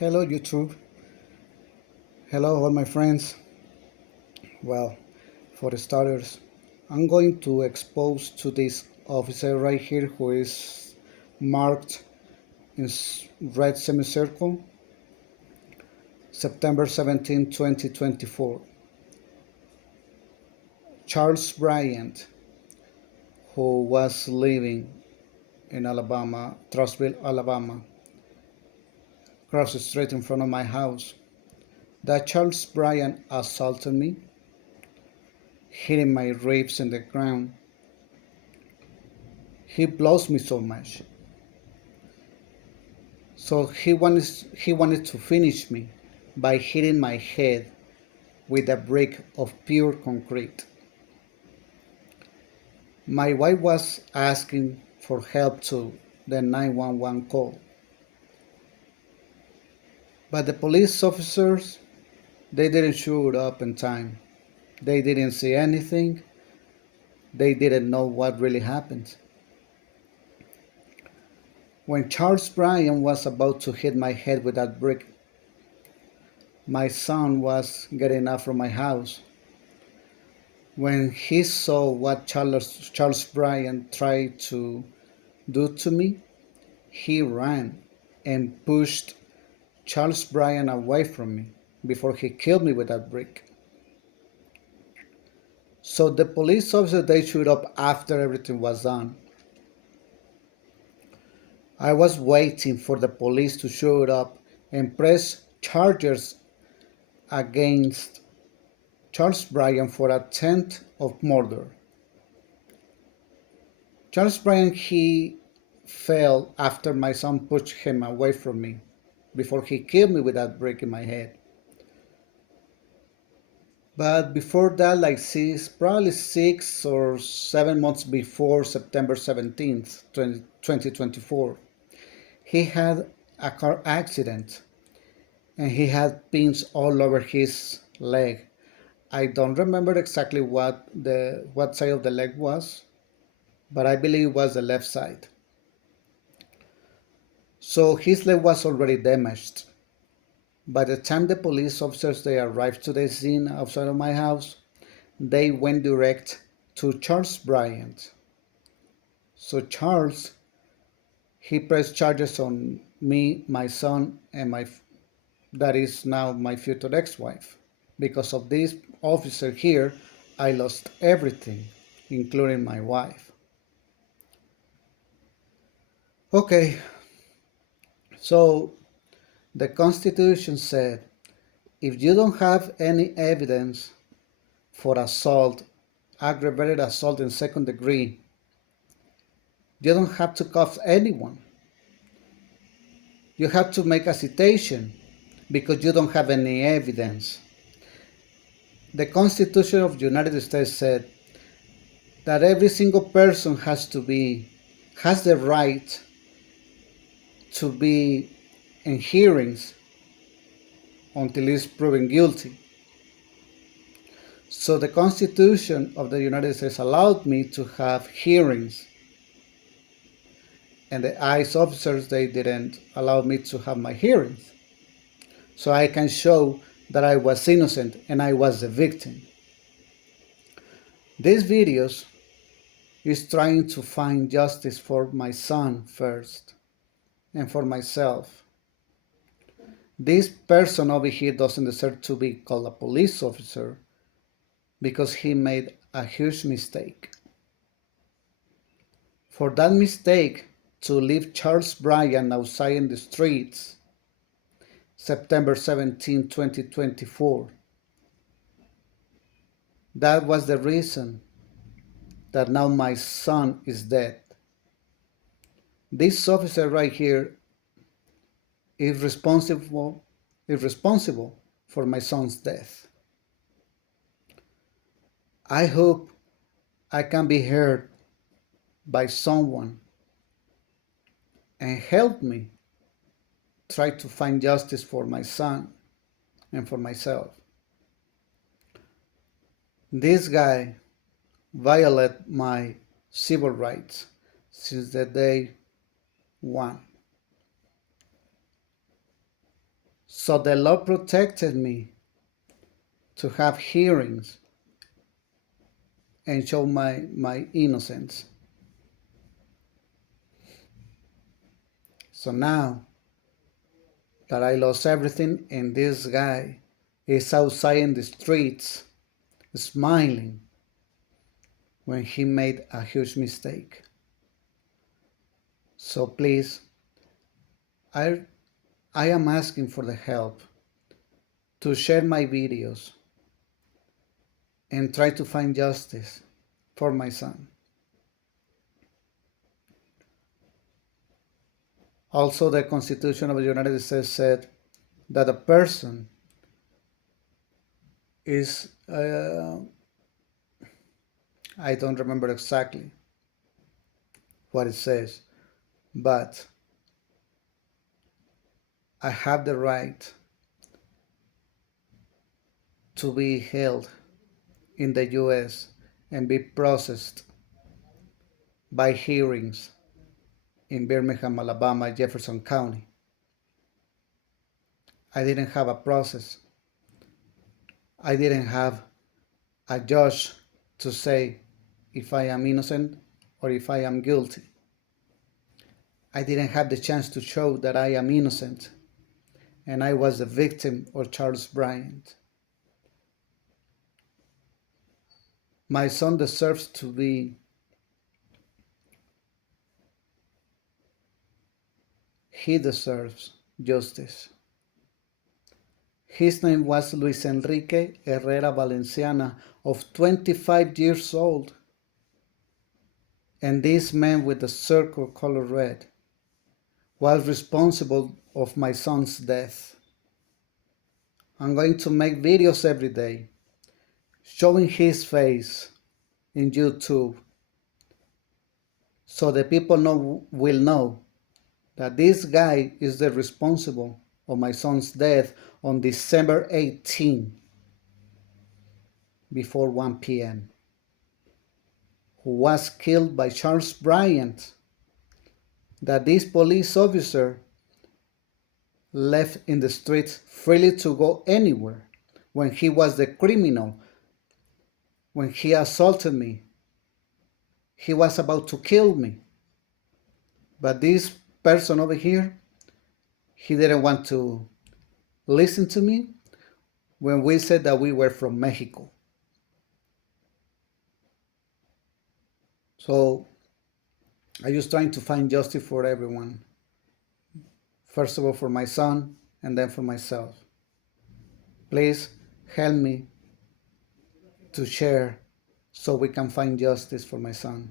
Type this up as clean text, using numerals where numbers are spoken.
Hello YouTube. Hello all my friends. Well, for the starters, I'm going to expose to this officer right here who is marked in red semicircle, September 17, 2024. Charles Bryant, who was living in Alabama, Trussville, Alabama, across the street in front of my house. That Charles Bryant assaulted me, hitting my ribs in the ground. He blows me so much. So he wanted to finish me by hitting my head with a brick of pure concrete. My wife was asking for help to the 911 call. But the police officers, they didn't show up in time. They didn't see anything. They didn't know what really happened. When Charles Bryan was about to hit my head with that brick, my son was getting out from my house. When he saw what Charles Bryan tried to do to me, he ran and pushed Charles Bryan away from me before he killed me with that brick. So the police officer, they showed up after everything was done. I was waiting for the police to show up and press charges against Charles Bryan for attempt of murder. Charles Bryan, he fell after my son pushed him away from me before he killed me with that brick in my head. But before that, like probably 6 or 7 months before September 17th, 2024, he had a car accident and he had pins all over his leg. I don't remember exactly what side of the leg was, but I believe it was the left side. So his leg was already damaged. By the time the police officers they arrived to the scene outside of my house, they went direct to Charles Bryant. So Charles, he pressed charges on me, my son, and my that is now my future ex-wife. Because of this officer here, I lost everything, including my wife. Okay, so the Constitution said if you don't have any evidence for assault, aggravated assault in second degree, you don't have to cuff anyone. You have to make a citation because you don't have any evidence. The Constitution of the United States said that every single person has the right to be in hearings until he's proven guilty. So the Constitution of the United States allowed me to have hearings, and the ICE officers, they didn't allow me to have my hearings. So I can show that I was innocent and I was the victim. These videos is trying to find justice for my son first and for myself. This person over here doesn't deserve to be called a police officer because he made a huge mistake. For that mistake to leave Charles Bryan outside in the streets, September 17, 2024, that was the reason that now my son is dead. This officer right here is responsible for my son's death. I hope I can be heard by someone and help me try to find justice for my son and for myself. This guy violated my civil rights since the day one. So the law protected me to have hearings and show my innocence. So now that I lost everything and this guy is outside in the streets smiling when he made a huge mistake. So please, I, I am asking for the help to share my videos and try to find justice for my son. Also, the Constitution of the United States said that a person is, I don't remember exactly what it says, but I have the right to be held in the US and be processed by hearings in Birmingham, Alabama, Jefferson County. I didn't have a process. I didn't have a judge to say if I am innocent or if I am guilty. I didn't have the chance to show that I am innocent and I was the victim of Charles Bryant. My son deserves to be, he deserves justice. His name was Luis Enrique Herrera Valenciana, of 25 years old. And this man with the circle color red was responsible of my son's death. I'm going to make videos every day showing his face in YouTube so the people will know that this guy is the responsible of my son's death on December 18 before 1 p.m. who was killed by Charles Bryant, that this police officer left in the streets freely to go anywhere when he was the criminal, when he assaulted me. He was about to kill me. But this person over here, he didn't want to listen to me when we said that we were from Mexico. So I'm just trying to find justice for everyone. First of all, for my son, and then for myself. Please help me to share so we can find justice for my son.